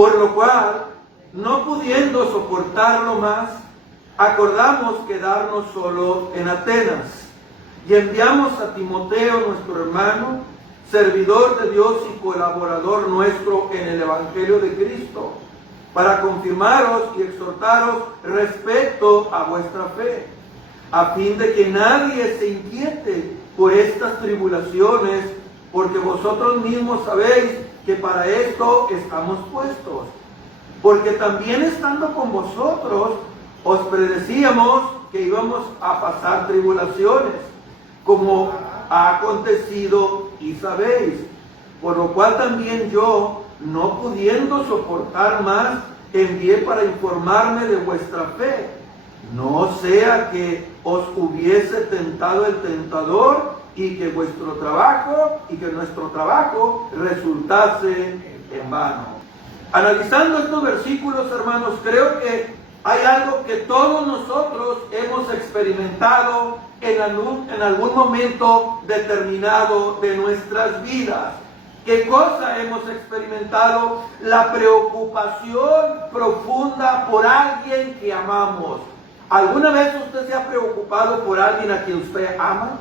Por lo cual, no pudiendo soportarlo más, acordamos quedarnos solo en Atenas. Y enviamos a Timoteo, nuestro hermano, servidor de Dios y colaborador nuestro en el Evangelio de Cristo, para confirmaros y exhortaros respecto a vuestra fe, a fin de que nadie se inquiete por estas tribulaciones, porque vosotros mismos sabéis que para esto estamos puestos. Porque también estando con vosotros, os predecíamos que íbamos a pasar tribulaciones, como ha acontecido y sabéis. Por lo cual también yo, no pudiendo soportar más, envié para informarme de vuestra fe, no sea que os hubiese tentado el tentador y que nuestro trabajo resultase en vano. Analizando estos versículos, hermanos, creo que hay algo que todos nosotros hemos experimentado en algún momento determinado de nuestras vidas. ¿Qué cosa hemos experimentado? La preocupación profunda por alguien que amamos. ¿Alguna vez usted se ha preocupado por alguien a quien usted ama?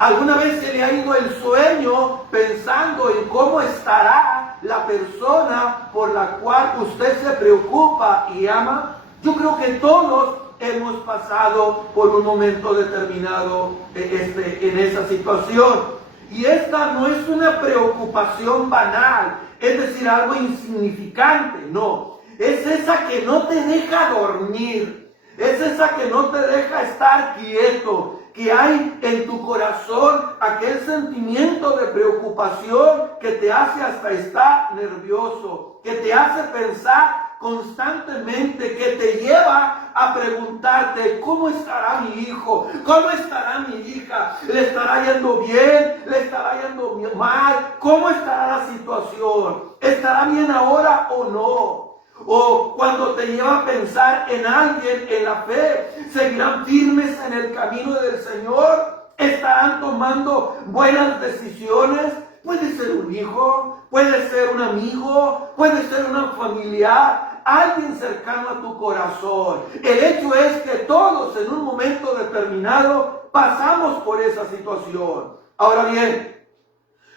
¿Alguna vez se le ha ido el sueño pensando en cómo estará la persona por la cual usted se preocupa y ama? Yo creo que todos hemos pasado por un momento determinado en esa situación. Y esta no es una preocupación banal, es decir, algo insignificante, no. Es esa que no te deja dormir, es esa que no te deja estar quieto, que hay en tu corazón aquel sentimiento de preocupación que te hace hasta estar nervioso, que te hace pensar constantemente, que te lleva a preguntarte: ¿cómo estará mi hijo? ¿Cómo estará mi hija? ¿Le estará yendo bien? ¿Le estará yendo mal? ¿Cómo estará la situación? ¿Estará bien ahora o no? O cuando te lleva a pensar en alguien en la fe, ¿seguirán firmes en el camino del Señor? ¿Estarán tomando buenas decisiones? Puede ser un hijo, puede ser un amigo, puede ser una familiar, alguien cercano a tu corazón. El hecho es que todos en un momento determinado pasamos por esa situación. Ahora bien,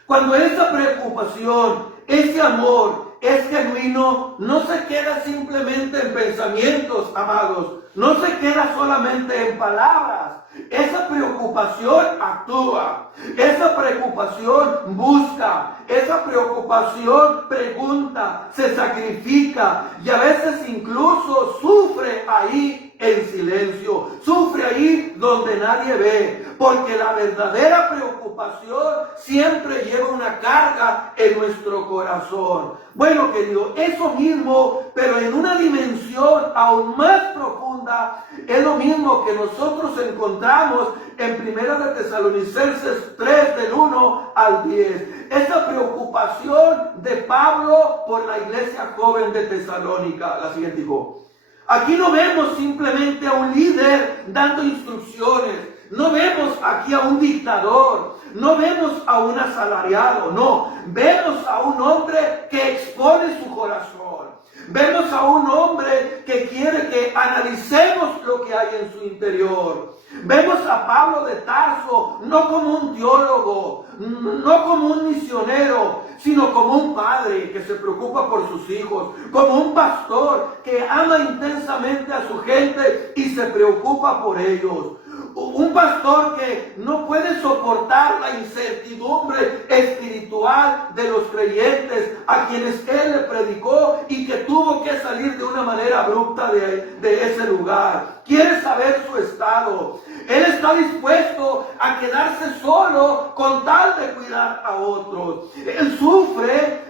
cuando esa preocupación, ese amor es genuino, no se queda simplemente en pensamientos, amados, no se queda solamente en palabras. Esa preocupación actúa, esa preocupación busca, esa preocupación pregunta, se sacrifica y a veces incluso sufre ahí en silencio, sufre ahí donde nadie ve, porque la verdadera preocupación siempre lleva una carga en nuestro corazón. Bueno, querido, eso mismo, pero en una dimensión aún más profunda, es lo mismo que nosotros encontramos en 1 de Tesalonicenses 3, del 1 al 10. Esa preocupación de Pablo por la iglesia joven de Tesalónica. La siguiente, hijo. Aquí no vemos simplemente a un líder dando instrucciones, no vemos aquí a un dictador, no vemos a un asalariado, no, vemos a un hombre que expone su corazón, vemos a un hombre que quiere que analicemos lo que hay en su interior. Vemos a Pablo de Tarso no como un teólogo, no como un misionero, sino como un padre que se preocupa por sus hijos, como un pastor que ama intensamente a su gente y se preocupa por ellos. Un pastor que no puede soportar la incertidumbre espiritual de los creyentes a quienes él le predicó y que tuvo que salir de una manera abrupta de ese lugar. Quiere saber su estado. Él está dispuesto a quedarse solo con tal de cuidar a otros. Él sufre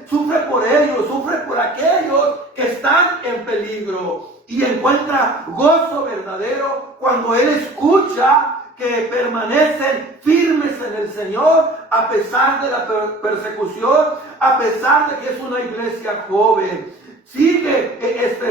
por ellos, sufre por aquellos que están en peligro. Y encuentra gozo verdadero cuando él escucha que permanecen firmes en el Señor a pesar de la persecución, a pesar de que es una iglesia joven. Sigue,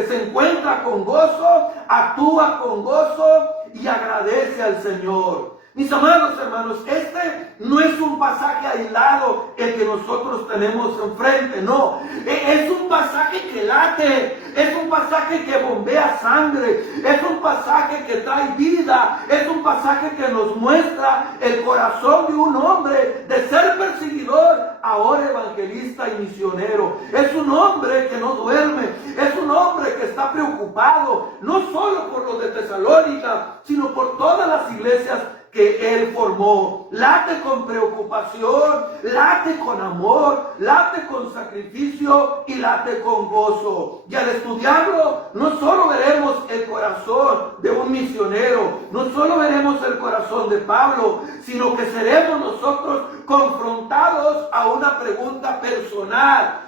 se encuentra con gozo, actúa con gozo y agradece al Señor. Mis amados hermanos, este no es un pasaje aislado el que nosotros tenemos enfrente, no. Es un pasaje que late, es un pasaje que bombea sangre, es un pasaje que trae vida, es un pasaje que nos muestra el corazón de un hombre de ser perseguidor, ahora evangelista y misionero. Es un hombre que no duerme, es un hombre que está preocupado, no solo por los de Tesalónica, sino por todas las iglesias que él formó. Late con preocupación, late con amor, late con sacrificio y late con gozo. Y al estudiarlo, no solo veremos el corazón de un misionero, no solo veremos el corazón de Pablo, sino que seremos nosotros confrontados a una pregunta personal,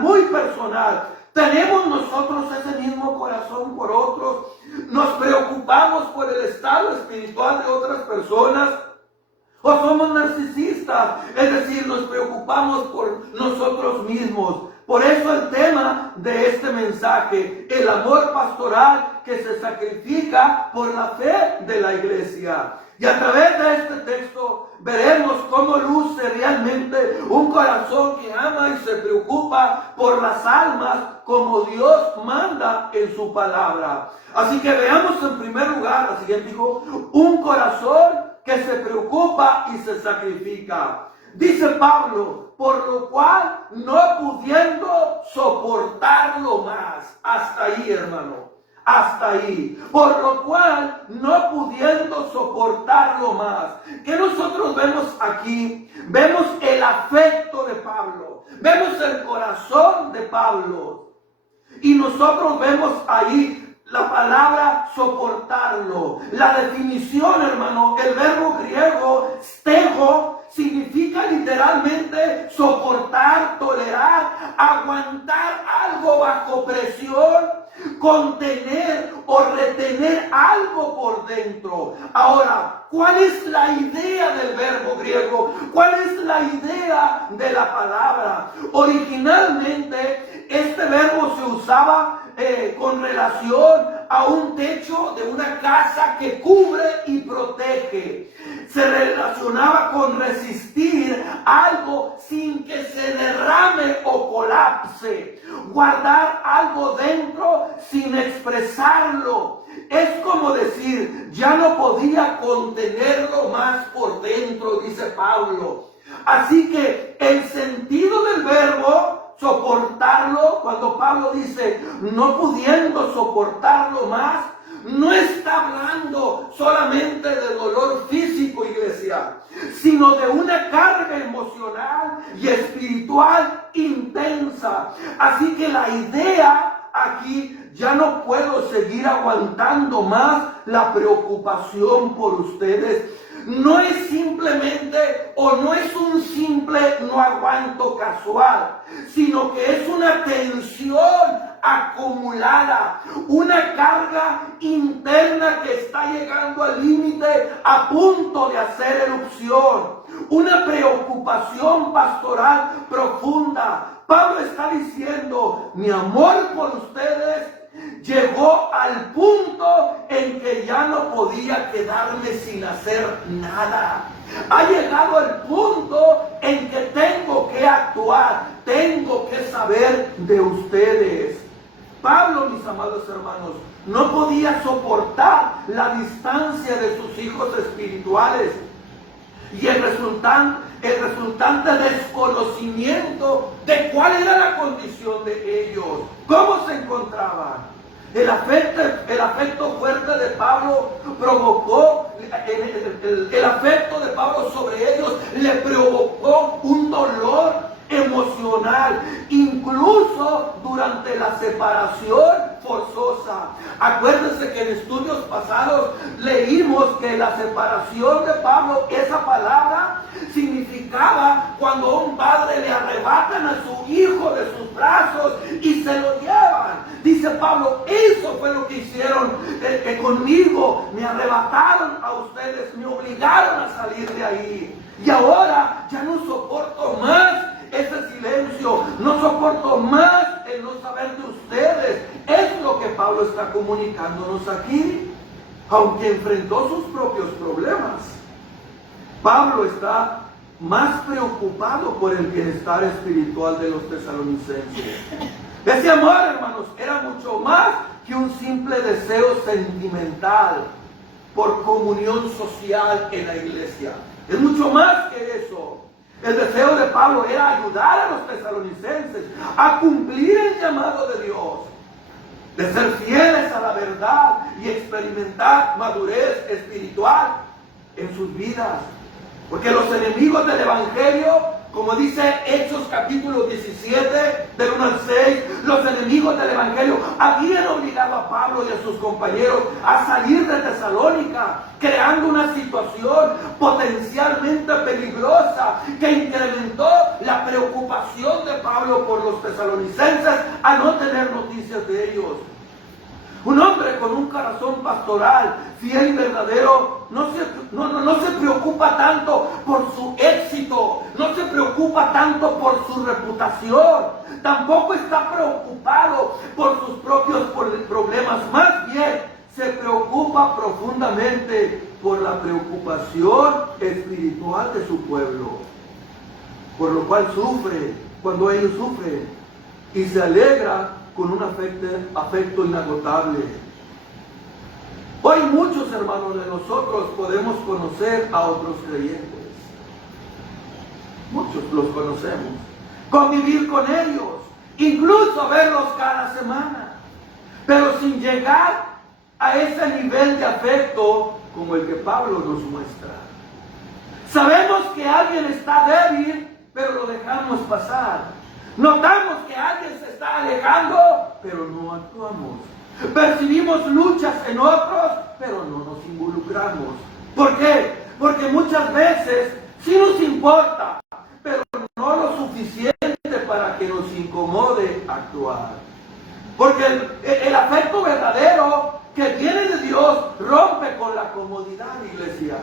muy personal. ¿Tenemos nosotros ese mismo corazón por otros? ¿Nos preocupamos por el estado espiritual de otras personas? ¿O somos narcisistas? Es decir, nos preocupamos por nosotros mismos. Por eso el tema de este mensaje, el amor pastoral que se sacrifica por la fe de la iglesia. Y a través de este texto veremos cómo luce realmente un corazón que ama y se preocupa por las almas como Dios manda en su palabra. Así que veamos en primer lugar, la siguiente dijo, un corazón que se preocupa y se sacrifica. Dice Pablo, por lo cual no pudiendo soportarlo más. Hasta ahí, hermano. Hasta ahí. Por lo cual, no pudiendo soportarlo más. ¿Qué nosotros vemos aquí? Vemos el afecto de Pablo. Vemos el corazón de Pablo. Y nosotros vemos ahí la palabra soportarlo. La definición, hermano, el verbo griego, stego, significa literalmente soportar, tolerar, aguantar algo bajo presión, contener o retener algo por dentro. Ahora, ¿cuál es la idea del verbo griego? ¿Cuál es la idea de la palabra? Originalmente, este verbo se usaba con relación a un techo de una casa que cubre y protege. Se relacionaba con resistir algo sin que se derrame o colapse. Guardar algo dentro sin expresarlo. Es como decir, ya no podía contenerlo más por dentro, dice Pablo. Así que el sentido del verbo soportarlo, cuando Pablo dice no pudiendo soportarlo más, no está hablando solamente de dolor físico, iglesia, sino de una carga emocional y espiritual intensa. Así que la idea aquí, ya no puedo seguir aguantando más la preocupación por ustedes. No es simplemente o no es un simple no aguanto casual, sino que es una tensión acumulada, una carga interna que está llegando al límite a punto de hacer erupción, una preocupación pastoral profunda. Pablo está diciendo, mi amor por ustedes llegó al punto en que ya no podía quedarme sin hacer nada. Ha llegado el punto en que tengo que actuar, tengo que saber de ustedes. Pablo, mis amados hermanos, no podía soportar la distancia de sus hijos espirituales y el resultante desconocimiento de cuál era la condición de ellos, cómo se encontraban. El afecto fuerte de Pablo provocó, el afecto de Pablo sobre ellos le provocó un dolor emocional, incluso durante la separación forzosa. Acuérdense que en estudios pasados leímos que la separación de Pablo, esa palabra significaba cuando un padre le arrebatan a su hijo de sus brazos y se lo llevan. Dice Pablo, eso fue lo que hicieron conmigo, me arrebataron a ustedes, me obligaron a salir de ahí. Y ahora ya no soporto más ese silencio, no soporto más el no saber de ustedes. Es lo que Pablo está comunicándonos aquí. aunque enfrentó sus propios problemas, Pablo está más preocupado por el bienestar espiritual de los tesalonicenses. Ese amor, hermanos, era mucho más que un simple deseo sentimental por comunión social en la iglesia. Es mucho más que eso. El deseo de Pablo era ayudar a los tesalonicenses a cumplir el llamado de Dios, de ser fieles a la verdad y experimentar madurez espiritual en sus vidas. Porque los enemigos del Evangelio, como dice Hechos capítulo 17, del 1 al 6, los enemigos del Evangelio habían obligado a Pablo y a sus compañeros a salir de Tesalónica, creando una situación potencialmente peligrosa que incrementó la preocupación de Pablo por los tesalonicenses a no tener noticias de ellos. Un hombre con un corazón pastoral, fiel y verdadero, no se preocupa tanto por su éxito, no se preocupa tanto por su reputación, tampoco está preocupado por sus propios problemas, más bien se preocupa profundamente por la preocupación espiritual de su pueblo, por lo cual sufre cuando ellos sufren y se alegra con un afecto inagotable. Hoy muchos hermanos de nosotros podemos conocer a otros creyentes. Muchos los conocemos. Convivir con ellos, incluso verlos cada semana, pero sin llegar a ese nivel de afecto como el que Pablo nos muestra. Sabemos que alguien está débil, pero lo dejamos pasar. Notamos que alguien se está alejando, pero no actuamos. Percibimos luchas en otros, pero no nos involucramos. ¿Por qué? Porque muchas veces sí nos importa, pero no lo suficiente para que nos incomode actuar. Porque el afecto verdadero que viene de Dios rompe con la comodidad, iglesia.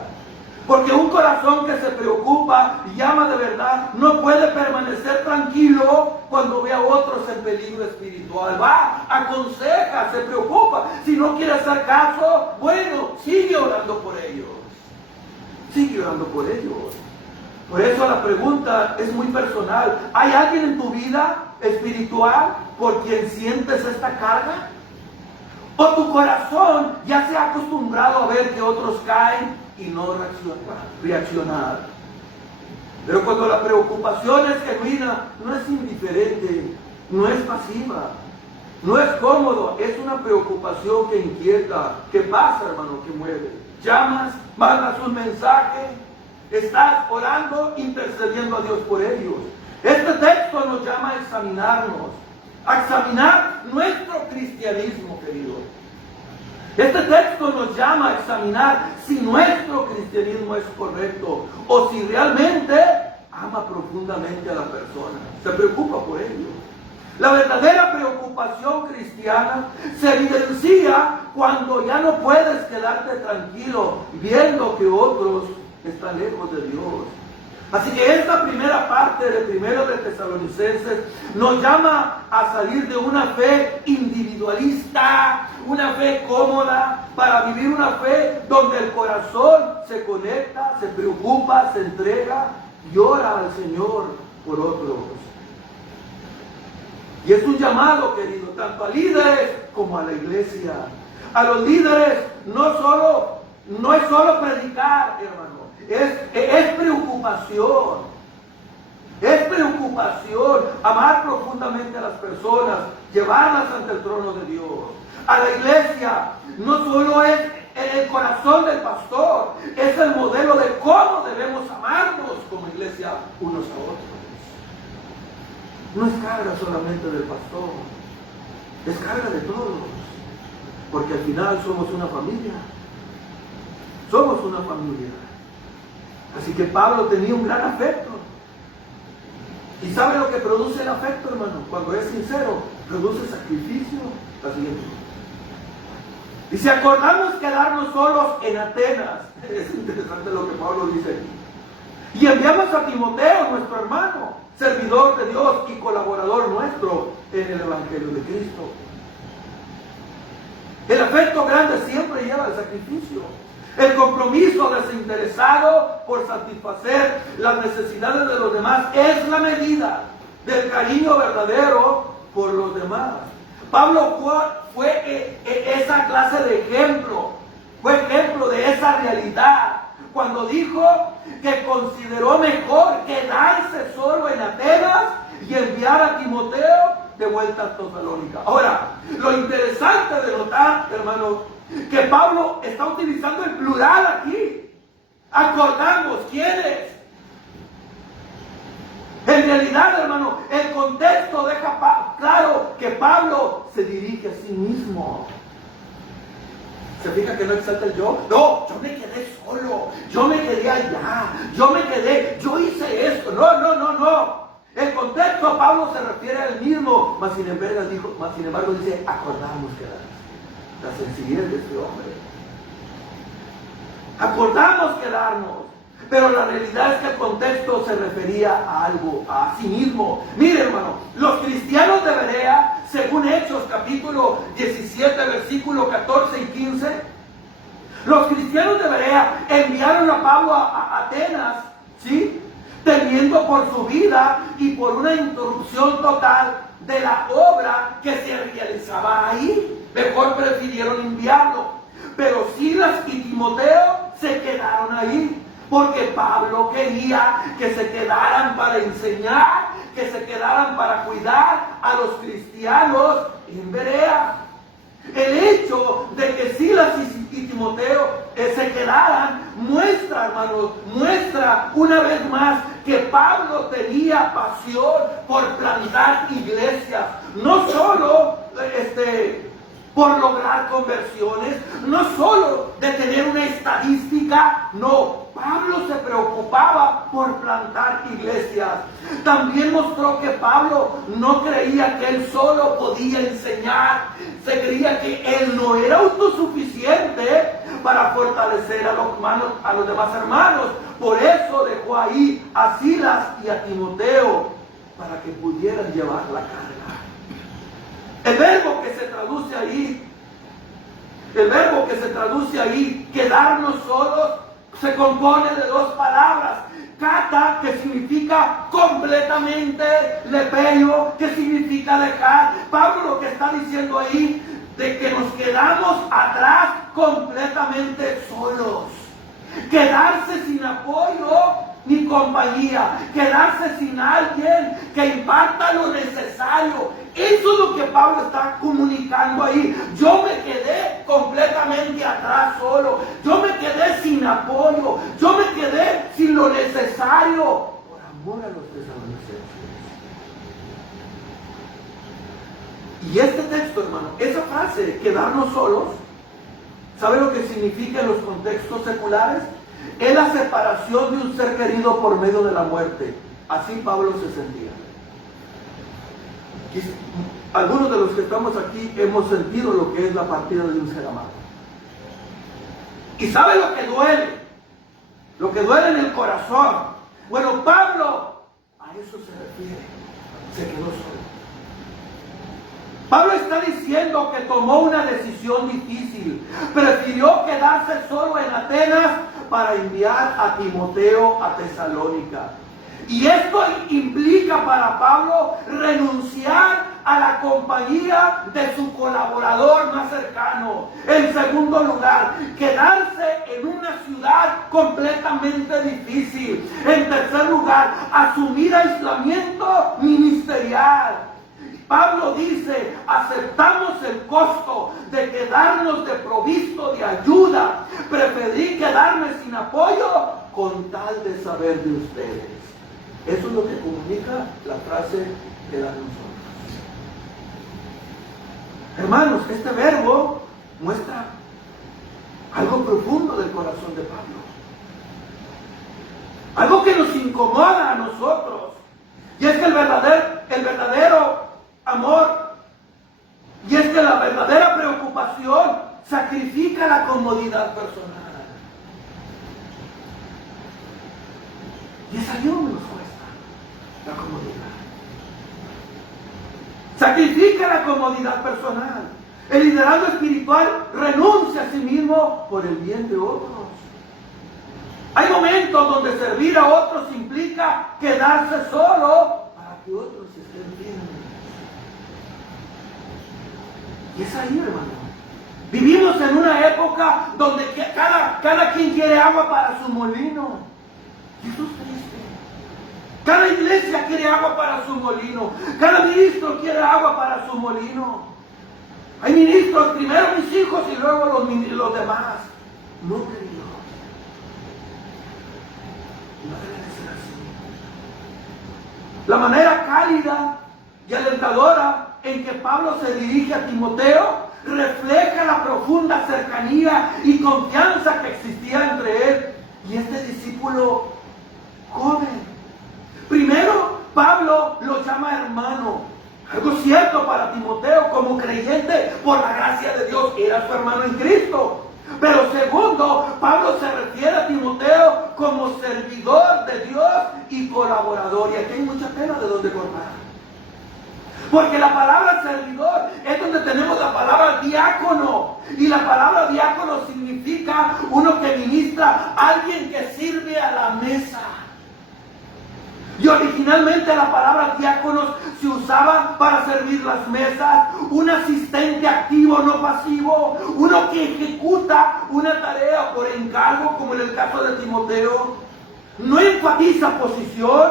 Porque un corazón que se preocupa y ama de verdad no puede permanecer tranquilo cuando ve a otros en peligro espiritual. Va, aconseja, se preocupa. Si no quiere hacer caso, bueno, sigue orando por ellos. Sigue orando por ellos. Por eso la pregunta es muy personal. ¿Hay alguien en tu vida espiritual por quien sientes esta carga? ¿O tu corazón ya se ha acostumbrado a ver que otros caen y no reaccionar? Pero cuando la preocupación es genuina, no es indiferente, no es pasiva, no es cómodo, es una preocupación que inquieta, que pasa, hermano, que mueve. Llamas, mandas un mensaje, estás orando, intercediendo a Dios por ellos. Este texto nos llama a examinarnos, a examinar nuestro cristianismo, querido. Este texto nos llama a examinar si nuestro cristianismo es correcto o si realmente ama profundamente a la persona, se preocupa por ello. La verdadera preocupación cristiana se evidencia cuando ya no puedes quedarte tranquilo viendo que otros están lejos de Dios. Así que esta primera parte de Primero de Tesalonicenses nos llama a salir de una fe individualista, una fe cómoda, para vivir una fe donde el corazón se conecta, se preocupa, se entrega y ora al Señor por otros. Y es un llamado, querido, tanto a líderes como a la iglesia. A los líderes no es solo predicar, hermano. Es preocupación. Es preocupación. Amar profundamente a las personas. Llevarlas ante el trono de Dios. A la iglesia no solo es el corazón del pastor. Es el modelo de cómo debemos amarnos como iglesia unos a otros. No es carga solamente del pastor. Es carga de todos. Porque al final somos una familia. Somos una familia. Así que Pablo tenía un gran afecto. ¿Y sabe lo que produce el afecto, hermano? Cuando es sincero, produce sacrificio. Así es. Y si acordamos quedarnos solos en Atenas, es interesante lo que Pablo dice aquí. Y enviamos a Timoteo, nuestro hermano, servidor de Dios y colaborador nuestro en el Evangelio de Cristo. El efecto grande siempre lleva al sacrificio. El compromiso desinteresado por satisfacer las necesidades de los demás es la medida del cariño verdadero por los demás. Pablo fue esa clase de ejemplo, fue ejemplo de esa realidad, cuando dijo que consideró mejor quedarse solo en Atenas y enviar a Timoteo de vuelta a Tesalónica. Ahora, lo interesante de notar, hermanos, que Pablo está utilizando el plural aquí. Acordamos, ¿quiénes? En realidad, hermano, el contexto deja claro que Pablo se dirige a sí mismo. ¿Se fija que no exalta el yo? No, yo me quedé solo, yo me quedé allá, yo hice esto. No. El contexto a Pablo se refiere al mismo, mas sin embargo dice, acordamos quedarnos. La sencillez de este hombre. Acordamos quedarnos. Pero la realidad es que el contexto se refería a algo, a sí mismo. Mire, hermano, los cristianos de Berea, según Hechos capítulo 17, versículo 14 y 15, los cristianos de Berea enviaron a Pablo a Atenas, ¿sí?, temiendo por su vida y por una interrupción total de la obra que se realizaba ahí. Mejor prefirieron enviarlo. Pero Silas y Timoteo se quedaron ahí, porque Pablo quería que se quedaran para enseñar, que se quedaran para cuidar a los cristianos en Berea. El hecho de que Silas y Timoteo se quedaran muestra, hermanos, muestra una vez más que Pablo tenía pasión por plantar iglesias, no solo por lograr conversiones, no solo de tener una estadística, no. Pablo se preocupaba por plantar iglesias. También mostró que Pablo no creía que él solo podía enseñar. Se creía que él no era autosuficiente para fortalecer a los demás hermanos. Por eso dejó ahí a Silas y a Timoteo para que pudieran llevar la carga. El verbo que se traduce ahí, quedarnos solos, se compone de dos palabras. Kata, que significa completamente, lepeo, que significa dejar. Pablo lo que está diciendo ahí, de que nos quedamos atrás completamente solos. Quedarse sin apoyo ni compañía, quedarse sin alguien que imparta lo necesario. Eso es lo que Pablo está comunicando ahí. Yo me quedé completamente atrás solo, yo me quedé sin apoyo, yo me quedé sin lo necesario por amor a los tesalonicenses. Y este texto, hermano, esa frase, quedarnos solos, ¿sabe lo que significa en los contextos seculares? Es la separación de un ser querido por medio de la muerte. Así Pablo se sentía. Algunos de los que estamos aquí hemos sentido lo que es la partida de un ser amado. ¿Y sabe lo que duele? Lo que duele en el corazón. Bueno, Pablo a eso se refiere. Se quedó solo. Pablo está diciendo que tomó una decisión difícil. Prefirió quedarse solo en Atenas para enviar a Timoteo a Tesalónica. Y esto implica para Pablo renunciar a la compañía de su colaborador más cercano. En segundo lugar, quedarse en una ciudad completamente difícil. En tercer lugar, asumir aislamiento ministerial. Pablo dice, aceptamos el costo de quedarnos desprovisto de ayuda. Preferí quedarme sin apoyo con tal de saber de ustedes. Eso es lo que comunica la frase quedarnos solos. Hermanos, este verbo muestra algo profundo del corazón de Pablo. Algo que nos incomoda a nosotros. Y es que el verdadero amor, y es que la verdadera preocupación sacrifica la comodidad personal. Y es ahí donde nos cuesta la comodidad. Sacrifica la comodidad personal. El liderazgo espiritual renuncia a sí mismo por el bien de otros. Hay momentos donde servir a otros implica quedarse solo para que otros estén bien. Y es ahí, hermano. Vivimos en una época donde cada quien quiere agua para su molino. Y eso es triste. Cada iglesia quiere agua para su molino. Cada ministro quiere agua para su molino. Hay ministros, primero mis hijos y luego los demás. No, querido. No debe de ser así. La manera cálida y alentadora en que Pablo se dirige a Timoteo refleja la profunda cercanía y confianza que existía entre él y este discípulo joven. Primero, Pablo lo llama hermano. Algo cierto para Timoteo como creyente por la gracia de Dios, era su hermano en Cristo. Pero segundo, Pablo se refiere a Timoteo como servidor de Dios y colaborador. Y aquí hay mucha tela de donde cortar. Porque la palabra servidor es donde tenemos la palabra diácono. Y la palabra diácono significa uno que ministra, alguien que sirve a la mesa. Y originalmente la palabra diáconos se usaba para servir las mesas, un asistente activo, no pasivo, uno que ejecuta una tarea por encargo, como en el caso de Timoteo. No enfatiza posición,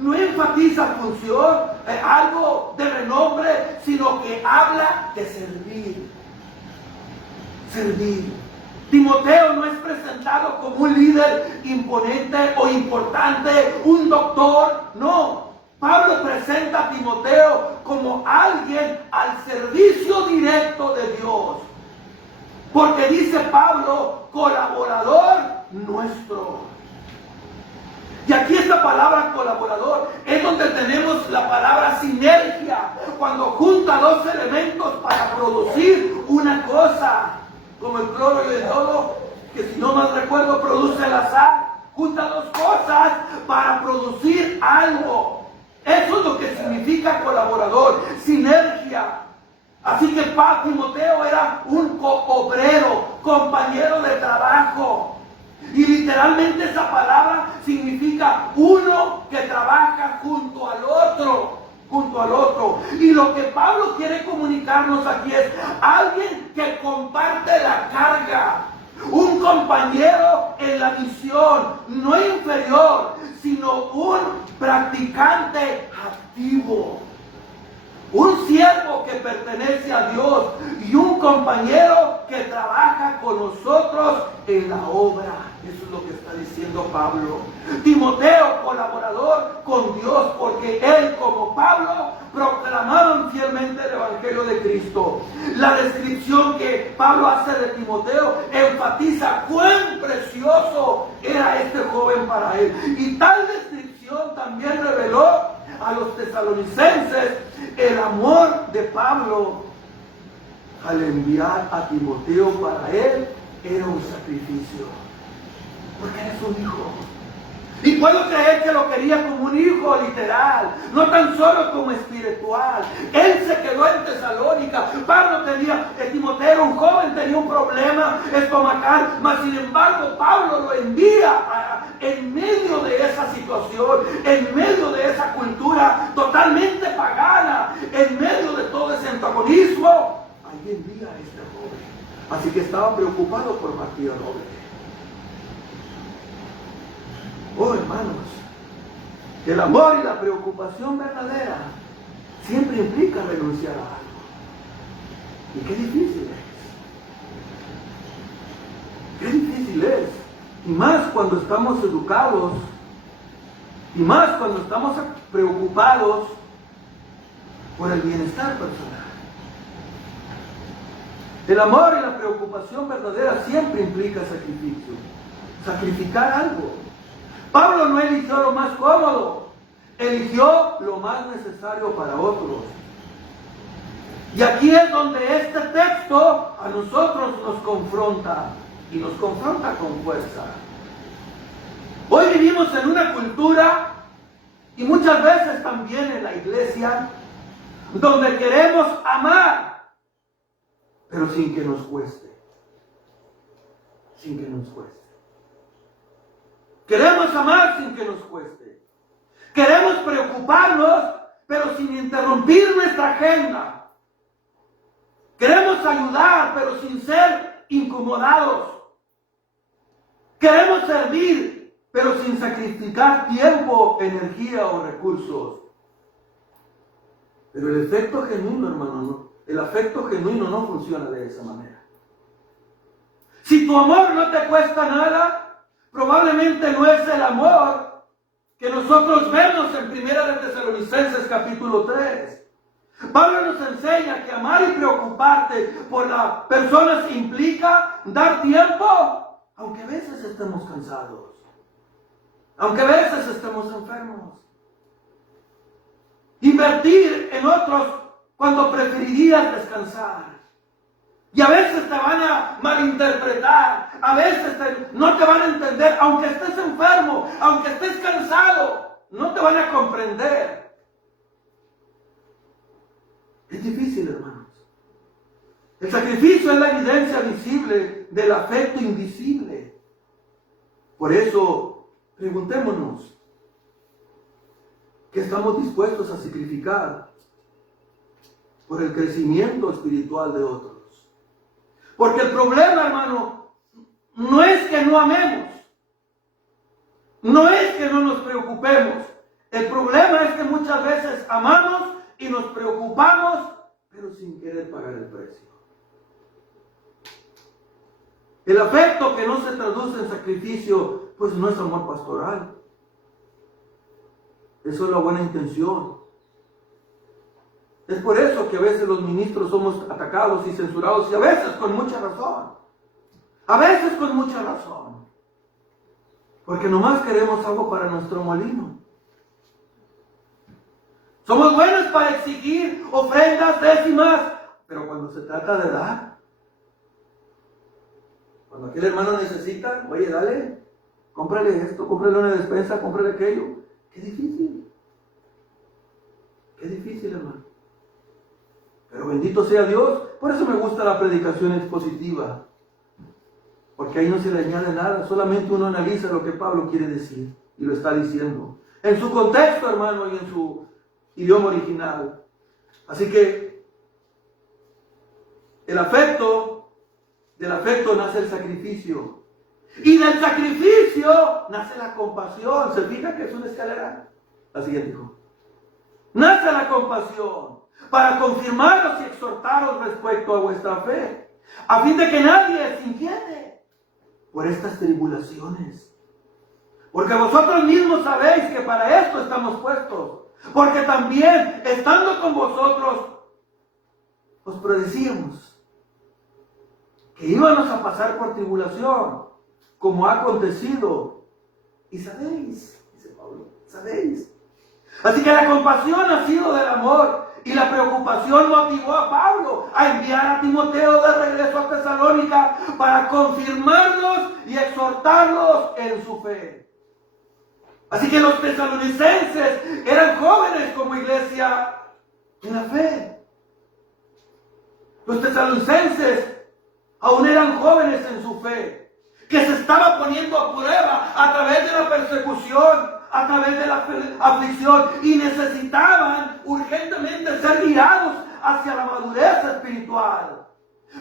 no enfatiza función, algo de renombre, sino que habla de servir. Servir. Timoteo no es presentado como un líder imponente o importante, un doctor, no. Pablo presenta a Timoteo como alguien al servicio directo de Dios. Porque dice Pablo, colaborador nuestro. Y aquí esta palabra colaborador es donde tenemos la palabra sinergia, cuando junta dos elementos para producir una cosa. Como el cloro y el yodo, que si no mal recuerdo produce la sal, junta dos cosas para producir algo. Eso es lo que significa colaborador, sinergia. Así que Timoteo era un obrero, compañero de trabajo. Y literalmente esa palabra significa uno que trabaja junto al otro. Junto al otro. Y lo que Pablo quiere comunicarnos aquí es alguien que comparte la carga, un compañero en la misión, no inferior, sino un practicante activo, un siervo que pertenece a Dios y un compañero que trabaja con nosotros en la obra. Eso es lo que está diciendo Pablo. Timoteo, colaborador con Dios, porque él como Pablo proclamaban fielmente el Evangelio de Cristo. La descripción que Pablo hace de Timoteo enfatiza cuán precioso era este joven para él. Y tal descripción también reveló a los tesalonicenses el amor de Pablo al enviar a Timoteo. Para él era un sacrificio, porque eres un hijo. Y puedo creer que lo quería como un hijo literal, no tan solo como espiritual. Él se quedó en Tesalónica. Pablo Timoteo, un joven, tenía un problema estomacal, mas sin embargo Pablo lo envía en medio de esa situación, en medio de esa cultura totalmente pagana, en medio de todo ese antagonismo. Ahí envía a este joven. Así que estaban preocupados por Matías Robles. Oh, hermanos, el amor y la preocupación verdadera siempre implica renunciar a algo. Y qué difícil es. Qué difícil es. Y más cuando estamos educados, y más cuando estamos preocupados por el bienestar personal. El amor y la preocupación verdadera siempre implica sacrificio. Sacrificar algo. Pablo no eligió lo más cómodo, eligió lo más necesario para otros. Y aquí es donde este texto a nosotros nos confronta, y nos confronta con fuerza. Hoy vivimos en una cultura, y muchas veces también en la iglesia, donde queremos amar, pero sin que nos cueste. Sin que nos cueste. Queremos amar sin que nos cueste. Queremos preocuparnos, pero sin interrumpir nuestra agenda. Queremos ayudar, pero sin ser incomodados. Queremos servir, pero sin sacrificar tiempo, energía o recursos. Pero el afecto genuino, hermano, no. El afecto genuino no funciona de esa manera. Si tu amor no te cuesta nada, probablemente no es el amor que nosotros vemos en 1 de Tesalonicenses capítulo 3. Pablo nos enseña que amar y preocuparte por las personas implica dar tiempo, aunque a veces estemos cansados, aunque a veces estemos enfermos. Invertir en otros cuando preferirías descansar. Y a veces te van a malinterpretar, a veces no te van a entender, aunque estés enfermo, aunque estés cansado, no te van a comprender. Es difícil, hermanos. El sacrificio es la evidencia visible del afecto invisible. Por eso, preguntémonos, ¿qué estamos dispuestos a sacrificar por el crecimiento espiritual de otros? Porque el problema, hermano, no es que no amemos, no es que no nos preocupemos. El problema es que muchas veces amamos y nos preocupamos, pero sin querer pagar el precio. El afecto que no se traduce en sacrificio, pues no es amor pastoral. Eso es la buena intención. Es por eso que a veces los ministros somos atacados y censurados, y a veces con mucha razón. A veces con mucha razón. Porque nomás queremos algo para nuestro molino. Somos buenos para exigir ofrendas, décimas, pero cuando se trata de dar, cuando aquel hermano necesita, oye, dale, cómprale esto, cómprale una despensa, cómprale aquello. Qué difícil. Qué difícil, hermano. Pero bendito sea Dios. Por eso me gusta la predicación expositiva. Porque ahí no se le añade nada. Solamente uno analiza lo que Pablo quiere decir. Y lo está diciendo. En su contexto, hermano, y en su idioma original. Así que del afecto nace el sacrificio. Y del sacrificio nace la compasión. ¿Se fija que es una escalera? La siguiente, hijo. Nace la compasión para confirmaros y exhortaros respecto a vuestra fe, a fin de que nadie se inquiete por estas tribulaciones. Porque vosotros mismos sabéis que para esto estamos puestos. Porque también, estando con vosotros, os predecíamos que íbamos a pasar por tribulación, como ha acontecido. Y sabéis, dice Pablo, sabéis. Así que la compasión ha sido del amor, y la preocupación motivó a Pablo a enviar a Timoteo de regreso a Tesalónica para confirmarlos y exhortarlos en su fe. Así que los tesalonicenses eran jóvenes como iglesia en la fe. Los tesalonicenses aún eran jóvenes en su fe, que se estaba poniendo a prueba a través de la persecución, a través de la aflicción, y necesitaban urgentemente ser guiados hacia la madurez espiritual.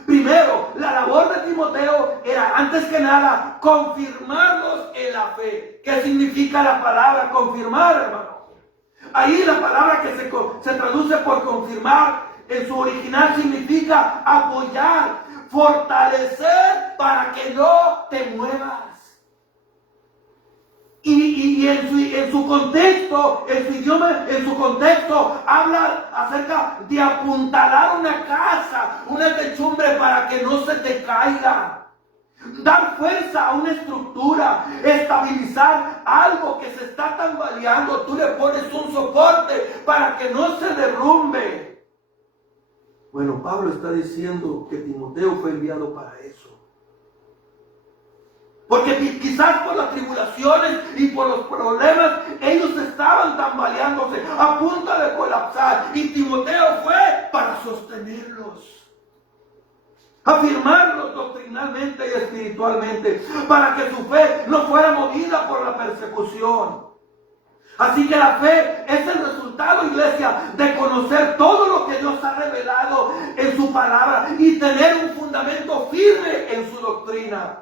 Primero, la labor de Timoteo era, antes que nada, confirmarlos en la fe. ¿Qué significa la palabra confirmar, hermano? Ahí la palabra que se traduce por confirmar, en su original significa apoyar, fortalecer para que no te muevas. Y en su contexto, en su idioma, en su contexto, habla acerca de apuntalar una casa, una techumbre para que no se te caiga. Dar fuerza a una estructura, estabilizar algo que se está tambaleando. Tú le pones un soporte para que no se derrumbe. Bueno, Pablo está diciendo que Timoteo fue enviado para eso. Porque quizás por las tribulaciones y por los problemas, ellos estaban tambaleándose a punto de colapsar. Y Timoteo fue para sostenerlos. afirmarlos doctrinalmente y espiritualmente, para que su fe no fuera movida por la persecución. Así que la fe es el resultado, iglesia, de conocer todo lo que Dios ha revelado en su palabra y tener un fundamento firme en su doctrina.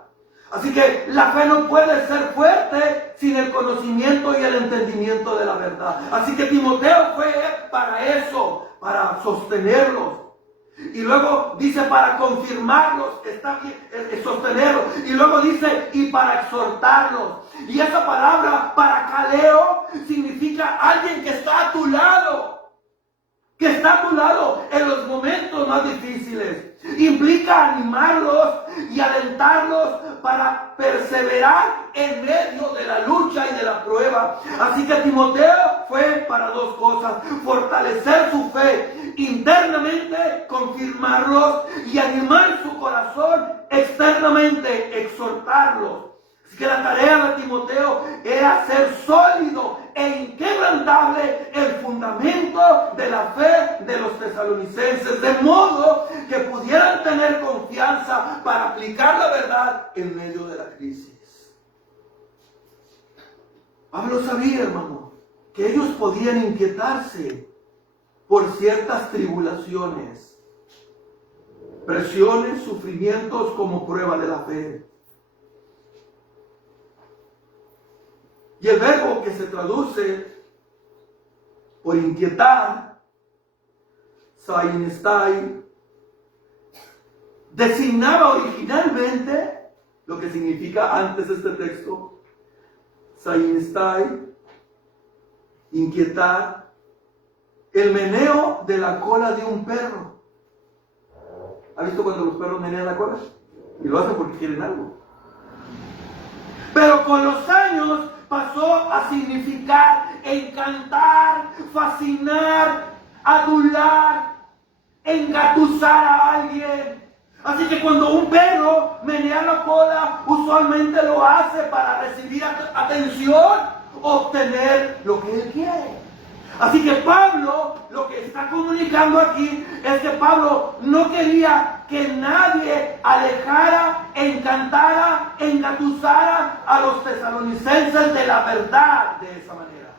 Así que la fe no puede ser fuerte sin el conocimiento y el entendimiento de la verdad. Así que Timoteo fue para eso, para sostenerlos. Y luego dice para confirmarlos, está bien, sostenerlos. Y luego dice y para exhortarlos. Y esa palabra paracaleo significa alguien que está a tu lado. Que está a tu lado en los momentos más difíciles. Implica animarlos y alentarlos para perseverar en medio de la lucha y de la prueba. Así que Timoteo fue para dos cosas: fortalecer su fe internamente, confirmarlos, y animar su corazón externamente, exhortarlos. Así que la tarea de Timoteo era hacer sólido e inquebrantable el fundamento de la fe de los tesalonicenses, de modo que pudieran tener confianza para aplicar la verdad en medio de la crisis. Pablo sabía, hermano, que ellos podían inquietarse por ciertas tribulaciones, presiones, sufrimientos como prueba de la fe. Y el verbo que se traduce por inquietar, sainestai, designaba originalmente lo que significa antes este texto, sainestai, inquietar, el meneo de la cola de un perro. ¿Ha visto cuando los perros menean la cola? Y lo hacen porque quieren algo. Pero con los años pasó a significar encantar, fascinar, adular, engatusar a alguien. Así que cuando un perro menea la cola, usualmente lo hace para recibir atención, obtener lo que él quiere. Así que Pablo lo que está comunicando aquí es que Pablo no quería que nadie alejara, encantara, engatusara a los tesalonicenses de la verdad de esa manera.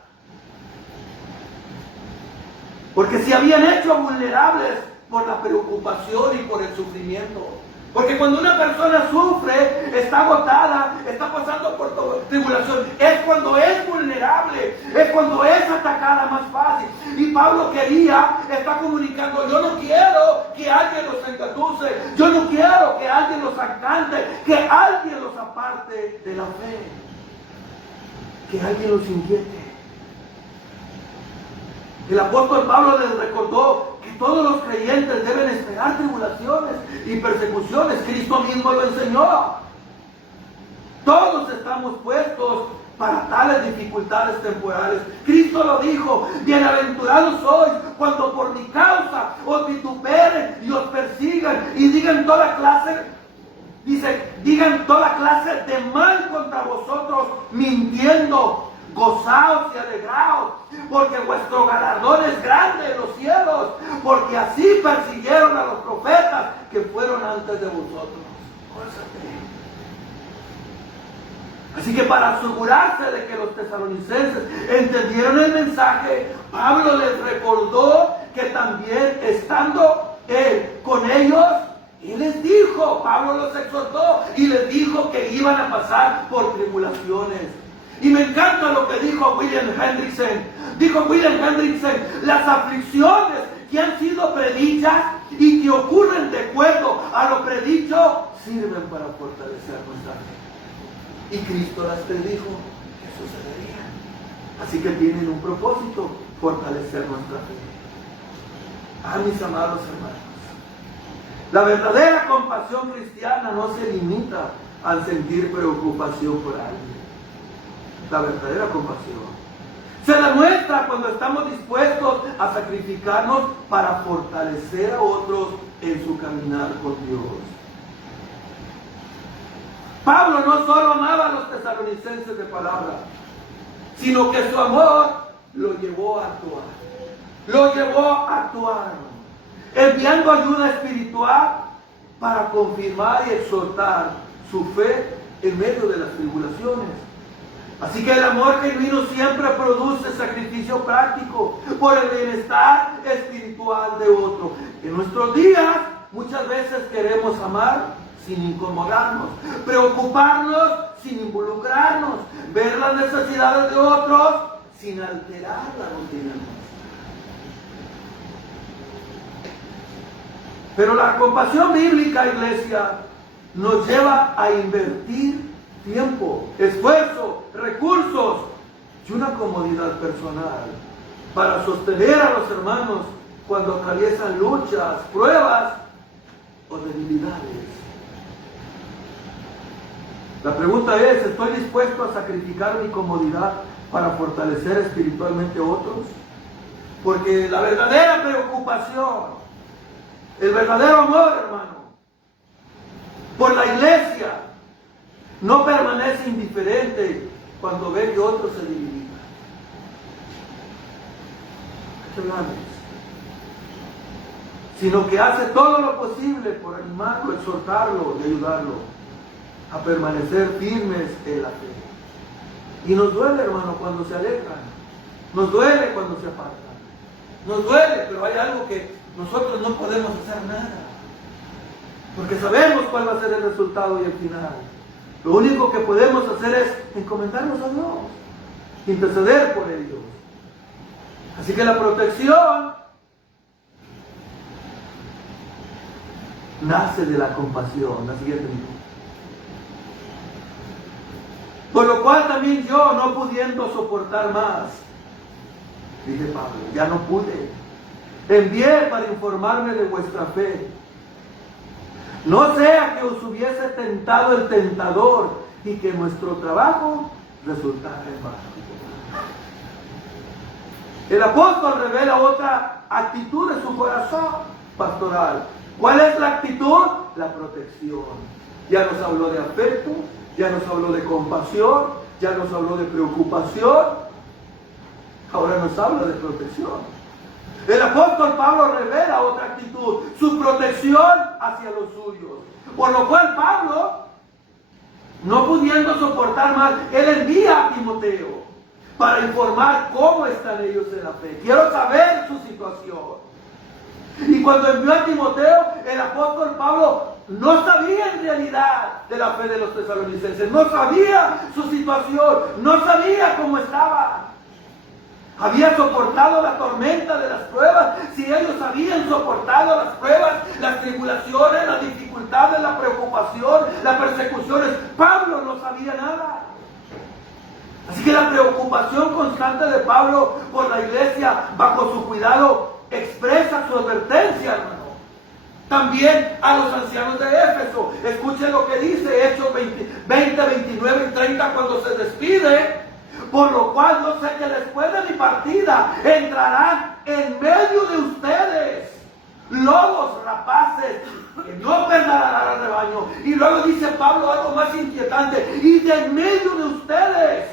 Porque se habían hecho vulnerables por la preocupación y por el sufrimiento. Porque cuando una persona sufre, está agotada, está pasando por tribulación, es cuando es vulnerable, es cuando es atacada más fácil. Y Pablo está comunicando: yo no quiero que alguien los engatuse, yo no quiero que alguien los encante, que alguien los aparte de la fe, que alguien los inquiete. El apóstol Pablo les recordó que todos los creyentes deben esperar tribulaciones y persecuciones. Cristo mismo lo enseñó. Todos estamos puestos para tales dificultades temporales. Cristo lo dijo: bienaventurados sois cuando por mi causa os vituperen y os persigan y digan toda clase de mal contra vosotros, mintiendo. Gozaos y alegraos, porque vuestro galardón es grande en los cielos, porque así persiguieron a los profetas que fueron antes de vosotros. Así que para asegurarse de que los tesalonicenses entendieron el mensaje, Pablo les recordó que también estando él con ellos, y les dijo, Pablo los exhortó y les dijo que iban a pasar por tribulaciones. Y me encanta lo que dijo William Hendrickson. Dijo William Hendrickson: las aflicciones que han sido predichas y que ocurren de acuerdo a lo predicho sirven para fortalecer nuestra fe. Y Cristo las predijo que sucedería. Así que tienen un propósito: fortalecer nuestra fe. Mis amados hermanos, la verdadera compasión cristiana no se limita al sentir preocupación por alguien. La verdadera compasión se demuestra cuando estamos dispuestos a sacrificarnos para fortalecer a otros en su caminar con Dios. Pablo no solo amaba a los tesalonicenses de palabra, sino que su amor lo llevó a actuar. Lo llevó a actuar, enviando ayuda espiritual para confirmar y exhortar su fe en medio de las tribulaciones. Así que el amor genuino siempre produce sacrificio práctico por el bienestar espiritual de otro. En nuestros días muchas veces queremos amar sin incomodarnos, preocuparnos sin involucrarnos, ver las necesidades de otros sin alterar la rutina. Pero la compasión bíblica, iglesia, nos lleva a invertir tiempo, esfuerzo, recursos y una comodidad personal para sostener a los hermanos cuando atraviesan luchas, pruebas o debilidades. La pregunta es, ¿estoy dispuesto a sacrificar mi comodidad para fortalecer espiritualmente a otros? Porque la verdadera preocupación, el verdadero amor, hermano, por la iglesia, no permanece indiferente cuando ve que otros se debilitan. Sino que hace todo lo posible por animarlo, exhortarlo y ayudarlo a permanecer firmes en la fe. Y nos duele, hermano, cuando se alejan. Nos duele cuando se apartan. Nos duele, pero hay algo que nosotros no podemos hacer nada. Porque sabemos cuál va a ser el resultado y el final. Lo único que podemos hacer es encomendarnos a Dios, interceder por ellos. Así que la protección nace de la compasión. La siguiente minuto. Por lo cual también yo, no pudiendo soportar más, dice Pablo, ya no pude, envié para informarme de vuestra fe. No sea que os hubiese tentado el tentador y que nuestro trabajo resultara en vano. El apóstol revela otra actitud de su corazón pastoral. ¿Cuál es la actitud? La protección. Ya nos habló de afecto, ya nos habló de compasión, ya nos habló de preocupación. Ahora nos habla de protección. El apóstol Pablo revela otra actitud, su protección hacia los suyos. Por lo cual Pablo, no pudiendo soportar más, él envía a Timoteo para informar cómo están ellos en la fe. Quiero saber su situación. Y cuando envió a Timoteo, el apóstol Pablo no sabía en realidad de la fe de los tesalonicenses, no sabía su situación, no sabía cómo estaba. Había soportado la tormenta de las pruebas. Si ellos habían soportado las pruebas, las tribulaciones, las dificultades, la preocupación, las persecuciones, Pablo no sabía nada. Así que la preocupación constante de Pablo por la iglesia, bajo su cuidado, expresa su advertencia, hermano. También a los ancianos de Éfeso. Escuchen lo que dice Hechos 20, 29 y 30 cuando se despide. Por lo cual no sé que después de mi partida entrarán en medio de ustedes lobos rapaces que no perdonarán al rebaño. Y luego dice Pablo algo más inquietante: y de en medio de ustedes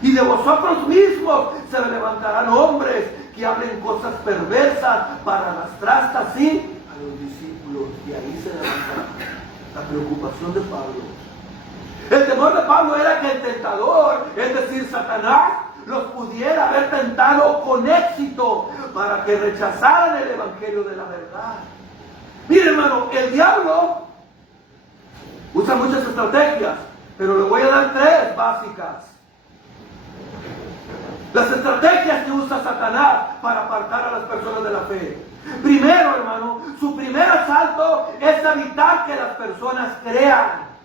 y de vosotros mismos se levantarán hombres que hablen cosas perversas para arrastrar así a los discípulos. Y ahí se levanta la preocupación de Pablo. El temor de Pablo era que el tentador, es decir, Satanás, los pudiera haber tentado con éxito para que rechazaran el evangelio de la verdad. Mire, hermano, el diablo usa muchas estrategias, pero le voy a dar 3 básicas. Las estrategias que usa Satanás para apartar a las personas de la fe. Primero, hermano, su primer asalto es evitar que las personas crean.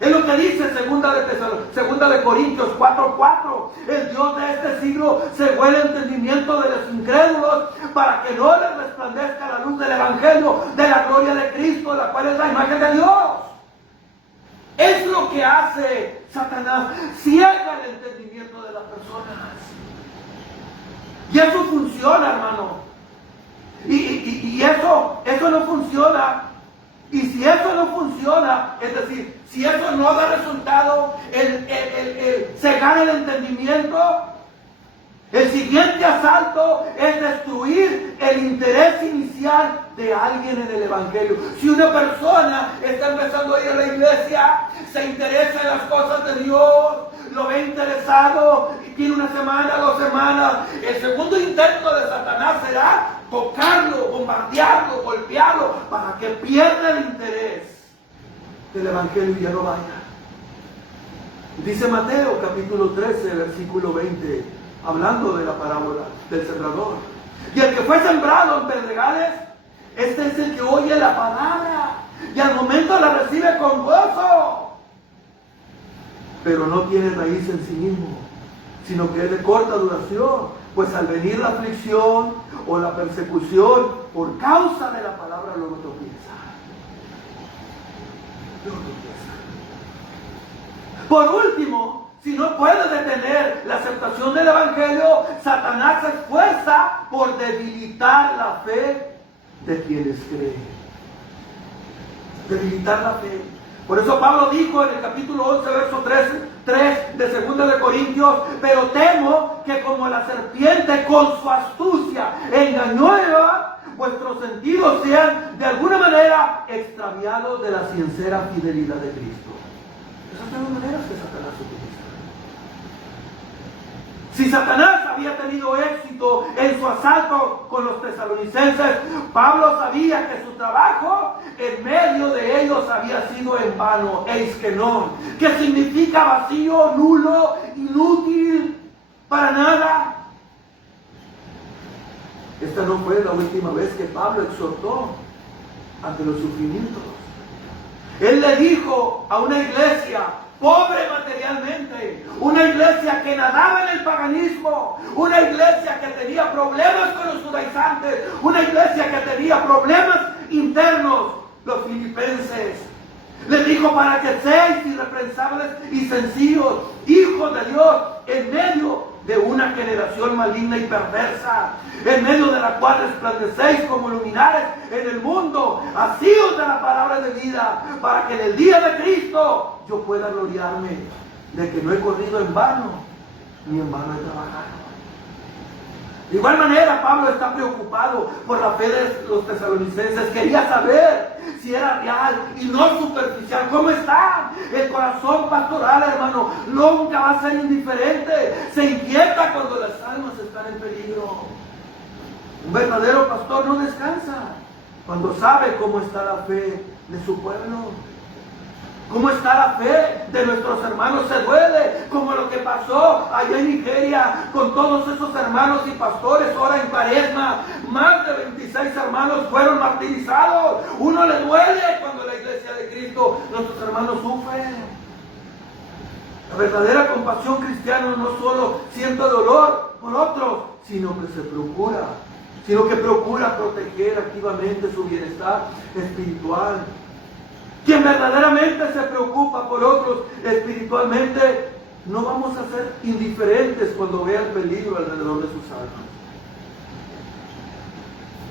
Es lo que dice segunda de Corintios 4:4. El Dios de este siglo cegó el entendimiento de los incrédulos para que no les resplandezca la luz del evangelio de la gloria de Cristo, la cual es la imagen de Dios. Es lo que hace Satanás, ciega el entendimiento de las personas. Y eso funciona, hermano. Y eso no funciona. Y si eso no funciona, es decir, si eso no da resultado, el cegar el entendimiento, El siguiente asalto es destruir el interés inicial de alguien en el Evangelio. Si una persona está empezando a ir a la iglesia, se interesa en las cosas de Dios, lo ve interesado, y tiene una semana, 2 semanas, el segundo intento de Satanás será tocarlo, bombardearlo, golpearlo, para que pierda el interés del Evangelio y ya no vaya. Dice Mateo capítulo 13, versículo 20, hablando de la parábola del sembrador. Y el que fue sembrado en pedregales, este es el que oye la palabra y al momento la recibe con gozo, pero no tiene raíz en sí mismo, sino que es de corta duración, pues al venir la aflicción o la persecución por causa de la palabra luego tropieza. Por último, si no puede detener la aceptación del Evangelio, Satanás se esfuerza por debilitar la fe de quienes creen. Debilitar la fe. Por eso Pablo dijo en el capítulo 11, verso 3 de 2 de Corintios, pero temo que como la serpiente con su astucia engañó a Eva, vuestros sentidos sean de alguna manera extraviados de la sincera fidelidad de Cristo. Esas son las maneras que Satanás utiliza. Si Satanás había tenido éxito en su asalto con los tesalonicenses, Pablo sabía que su trabajo en medio de ellos había sido en vano, eiskenón, que significa vacío, nulo, inútil, para nada. Esta no fue la última vez que Pablo exhortó ante los sufrimientos. Él le dijo a una iglesia pobre materialmente, una iglesia que nadaba en el paganismo, una iglesia que tenía problemas con los judaizantes, una iglesia que tenía problemas internos, los filipenses. Les dijo para que seáis irreprensables y sencillos, hijos de Dios, en medio de una generación maligna y perversa, en medio de la cual resplandecéis como luminares en el mundo, asíos de la palabra de vida, para que en el día de Cristo yo pueda gloriarme de que no he corrido en vano, ni en vano he trabajado. De igual manera, Pablo está preocupado por la fe de los tesalonicenses. Quería saber si era real y no superficial. ¿Cómo está? El corazón pastoral, hermano, nunca va a ser indiferente. Se inquieta cuando las almas están en peligro. Un verdadero pastor no descansa cuando sabe cómo está la fe de su pueblo. ¿Cómo está la fe de nuestros hermanos? Se duele, como lo que pasó allá en Nigeria con todos esos hermanos y pastores ahora en Cuaresma. Más de 26 hermanos fueron martirizados. Uno le duele cuando la iglesia de Cristo, nuestros hermanos sufren. La verdadera compasión cristiana no solo siente dolor por otros, sino que procura proteger activamente su bienestar espiritual. Quien verdaderamente se preocupa por otros espiritualmente, no vamos a ser indiferentes cuando vea el peligro alrededor de sus almas.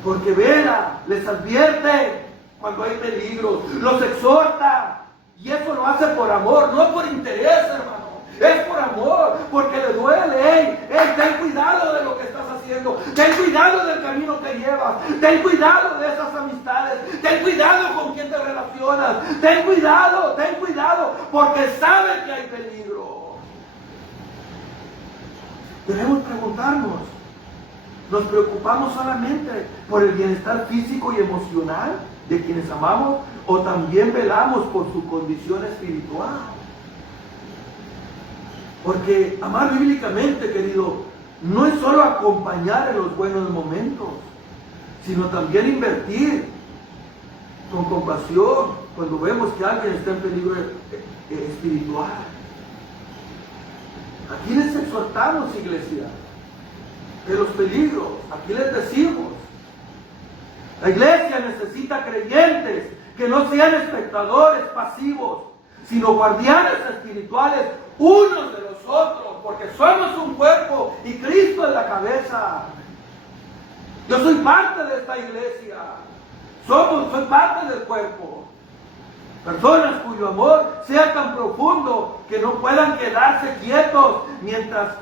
Porque vela, les advierte cuando hay peligro, los exhorta, y eso lo hace por amor, no por interés, hermano. Es por amor, porque le duele. Ten cuidado de lo que estás haciendo. Ten cuidado del camino que llevas. Ten cuidado de esas amistades. Ten cuidado con quién te relacionas. Ten cuidado, porque sabe que hay peligro. Debemos preguntarnos, ¿nos preocupamos solamente por el bienestar físico y emocional de quienes amamos? ¿O también velamos por su condición espiritual? Porque amar bíblicamente, querido, no es solo acompañar en los buenos momentos, sino también invertir con compasión cuando vemos que alguien está en peligro espiritual. Aquí les exhortamos, iglesia, de los peligros. Aquí les decimos, la iglesia necesita creyentes que no sean espectadores pasivos, sino guardianes espirituales unos de los otros, porque somos un cuerpo y Cristo es la cabeza. Yo soy parte de esta iglesia, soy parte del cuerpo. Personas cuyo amor sea tan profundo que no puedan quedarse quietos mientras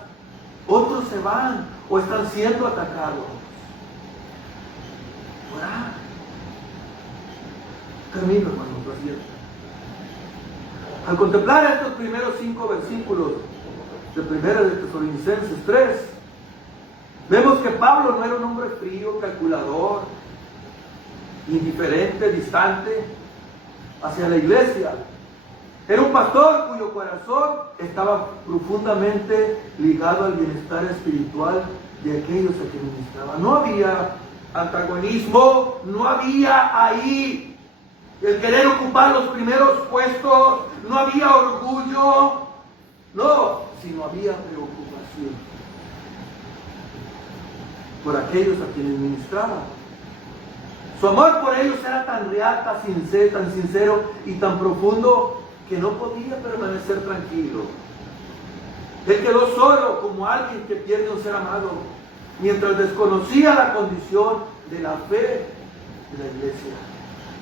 Otros se van o están siendo atacados. Orar. Termino, hermanos, lo siento. Al contemplar estos primeros 5 versículos de 1 de Tesalonicenses 3, vemos que Pablo no era un hombre frío, calculador, indiferente, distante hacia la iglesia. Era un pastor cuyo corazón estaba profundamente ligado al bienestar espiritual de aquellos a quienes ministraba. No había antagonismo, no había ahí el querer ocupar los primeros puestos, no había orgullo, no, sino había preocupación por aquellos a quienes ministraba. Su amor por ellos era tan real, tan sincero y tan profundo que no podía permanecer tranquilo. Él quedó solo como alguien que pierde un ser amado, mientras desconocía la condición de la fe de la iglesia.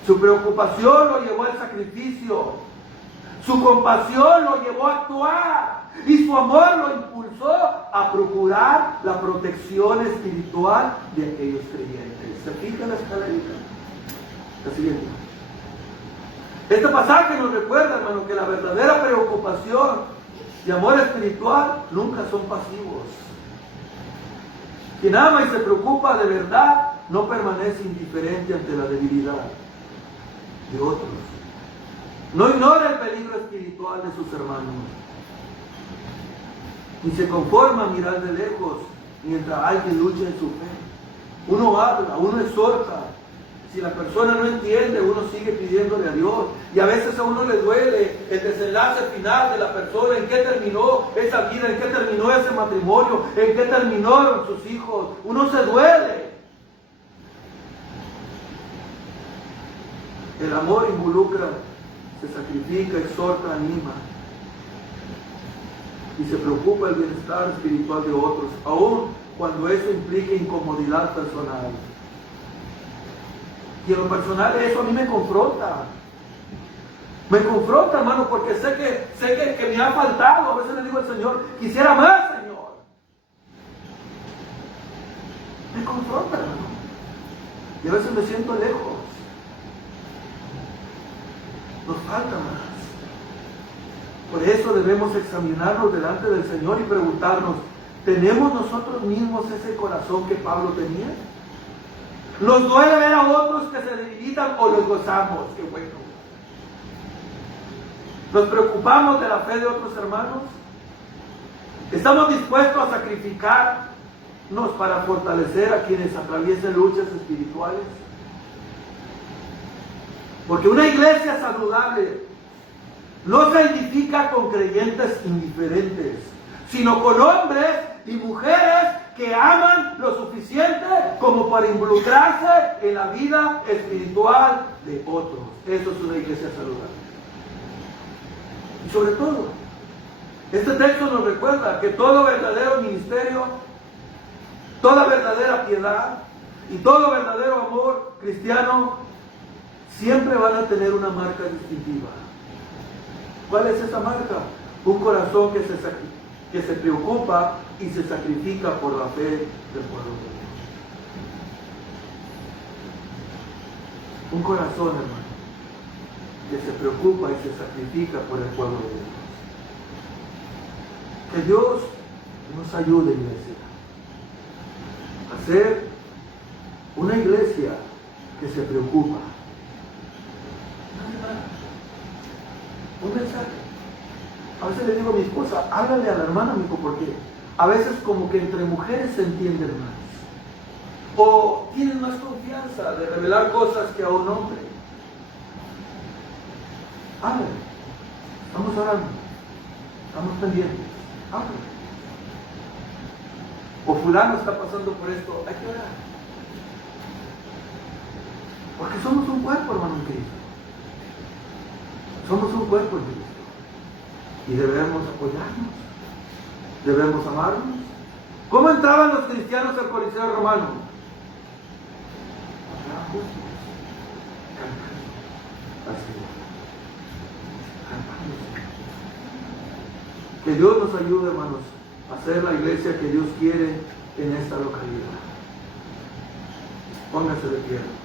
Su preocupación lo llevó al sacrificio, su compasión lo llevó a actuar y su amor lo impulsó a procurar la protección espiritual de aquellos creyentes. ¿Se fija la escalerita? La siguiente. Este pasaje nos recuerda, hermano, que la verdadera preocupación y amor espiritual nunca son pasivos. Quien ama y se preocupa de verdad no permanece indiferente ante la debilidad de otros. No ignora el peligro espiritual de sus hermanos. Ni se conforma a mirar de lejos mientras alguien lucha en su fe. Uno habla, uno exhorta. Si la persona no entiende, uno sigue pidiéndole a Dios. Y a veces a uno le duele el desenlace final de la persona, en qué terminó esa vida, en qué terminó ese matrimonio, en qué terminaron sus hijos. Uno se duele. El amor involucra, se sacrifica, exhorta, anima. Y se preocupa el bienestar espiritual de otros, aun cuando eso implique incomodidad personal. Y en lo personal eso a mí me confronta. Me confronta, hermano, porque sé que me ha faltado. A veces le digo al Señor, quisiera más, Señor. Me confronta, hermano. Y a veces me siento lejos. Nos falta más. Por eso debemos examinarnos delante del Señor y preguntarnos, ¿tenemos nosotros mismos ese corazón que Pablo tenía? ¿Nos duele ver a otros que se debilitan o los gozamos? ¡Qué bueno! ¿Nos preocupamos de la fe de otros hermanos? ¿Estamos dispuestos a sacrificarnos para fortalecer a quienes atraviesen luchas espirituales? Porque una iglesia saludable no se edifica con creyentes indiferentes, sino con hombres y mujeres que aman lo suficiente como para involucrarse en la vida espiritual de otros. Eso es una iglesia saludable. Y sobre todo, este texto nos recuerda que todo verdadero ministerio, toda verdadera piedad y todo verdadero amor cristiano siempre van a tener una marca distintiva. ¿Cuál es esa marca? Un corazón que se preocupa y se sacrifica por la fe del pueblo de Dios. Un corazón, hermano, que se preocupa y se sacrifica por el pueblo de Dios. Que Dios nos ayude, iglesia, a ser una iglesia que se preocupa. Un mensaje. A veces le digo a mi esposa, háblale a la hermana, amigo, porque a veces como que entre mujeres se entienden más. O tienen más confianza de revelar cosas que a un hombre. Háblale. Estamos orando. Estamos pendientes. Háblale. O fulano está pasando por esto. Hay que orar. Porque somos un cuerpo, hermano en Cristo. Somos un cuerpo en Cristo. Y debemos apoyarnos. Debemos amarnos. ¿Cómo entraban los cristianos al Coliseo Romano? Cantando al Señor. Cantando. Que Dios nos ayude, hermanos, a ser la iglesia que Dios quiere en esta localidad. Póngase de pie.